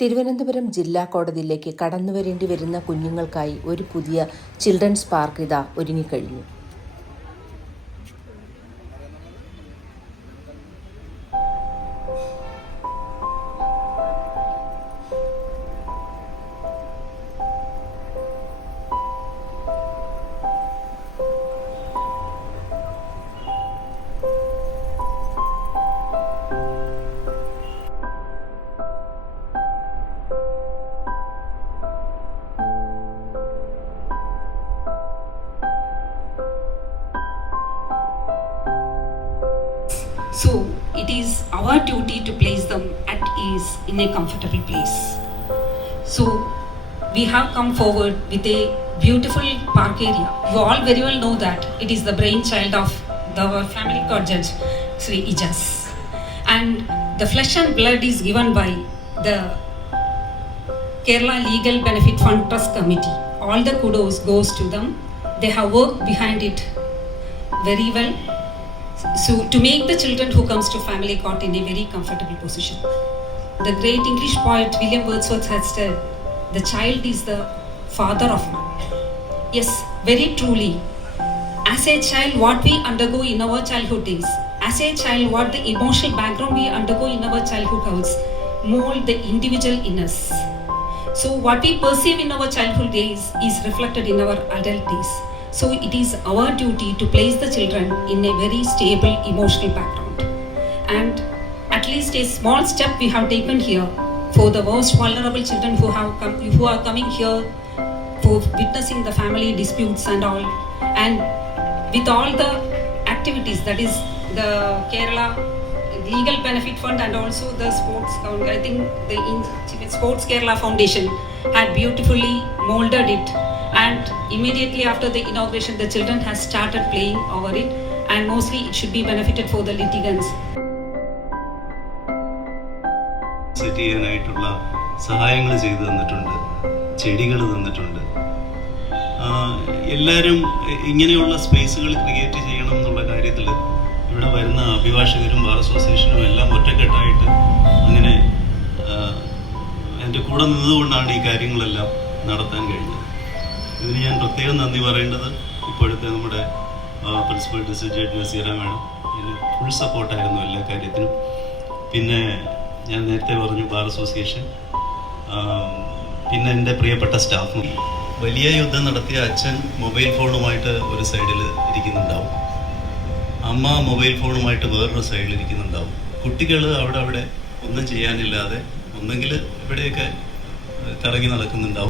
തിരുവനന്തപുരം ജില്ലാ കോടതിയിലേക്ക് കടന്നുവരേണ്ടി വരുന്ന കുഞ്ഞുങ്ങൾക്കായി ഒരു പുതിയ ചിൽഡ്രൻസ് പാർക്ക് ഇതാ ഒരുങ്ങിക്കഴിഞ്ഞു. So it is our duty to place them at ease in a comfortable place. So we have come forward with a beautiful park area. You all very well know that it is the brainchild of our family court judge, Sri Ijaz. And the flesh and blood is given by the Kerala Legal Benefit Fund Trust Committee. All the kudos goes to them. They have worked behind it very well. So to make the children who comes to family court in a very comfortable position. The great English poet William Wordsworth has said, the child is the father of man. Yes, very truly. As a child, what we undergo in our childhood days, as a child, what the emotional background we undergo in our childhood house, mold the individual in us. So what we perceive in our childhood days is reflected in our adult days. So it is our duty to place the children in a very stable emotional background. And at least a small step we have taken here for the most vulnerable children who are coming here for witnessing the family disputes and all. And with all the activities, that is the Kerala Legal Benefit Fund and also the sports, I think the Sports Kerala Foundation had beautifully molded it. And immediately after the inauguration, the children has started playing over it, and mostly it should be benefited for the litigants. Set ചെയ്യാനായിട്ടുള്ള സഹായങ്ങൾ ചെയ്തു തന്നിട്ടുണ്ട്, ചെടികൾ തന്നിട്ടുണ്ട്. എല്ലാവരും ഇങ്ങനെയുള്ള സ്പേസുകൾ ക്രിയേറ്റ് ചെയ്യണം എന്നുള്ള കാര്യത്തിൽ ഇവിടെ വരുന്ന അഭിഭാഷകരും ബാർ അസോസിയേഷനും എല്ലാം ഒറ്റക്കെട്ടായിട്ട് അങ്ങനെ എൻ്റെ കൂടെ നിന്നുകൊണ്ടാണ് ഈ കാര്യങ്ങളെല്ലാം നടത്താൻ കഴിഞ്ഞത്. ഇതിന് ഞാൻ പ്രത്യേകം നന്ദി പറയേണ്ടത് ഇപ്പോഴത്തെ നമ്മുടെ പ്രിൻസിപ്പൽ ഡിസ്ട്രിക്ട് ജഡ്ജ് നസീറ മാഡം. ഇതിന് ഫുൾ സപ്പോർട്ടായിരുന്നു എല്ലാ കാര്യത്തിനും. പിന്നെ ഞാൻ നേരത്തെ പറഞ്ഞു ബാർ അസോസിയേഷൻ, പിന്നെ എൻ്റെ പ്രിയപ്പെട്ട സ്റ്റാഫും. വലിയ യുദ്ധം നടത്തിയ അച്ഛൻ മൊബൈൽ ഫോണുമായിട്ട് ഒരു സൈഡിൽ ഇരിക്കുന്നുണ്ടാവും, അമ്മ മൊബൈൽ ഫോണുമായിട്ട് വേറൊരു സൈഡിൽ ഇരിക്കുന്നുണ്ടാവും. കുട്ടികൾ അവിടെ ഒന്നും ചെയ്യാനില്ലാതെ ഒന്നെങ്കിൽ ഇവിടെയൊക്കെ കറങ്ങി നടക്കുന്നുണ്ടാവും.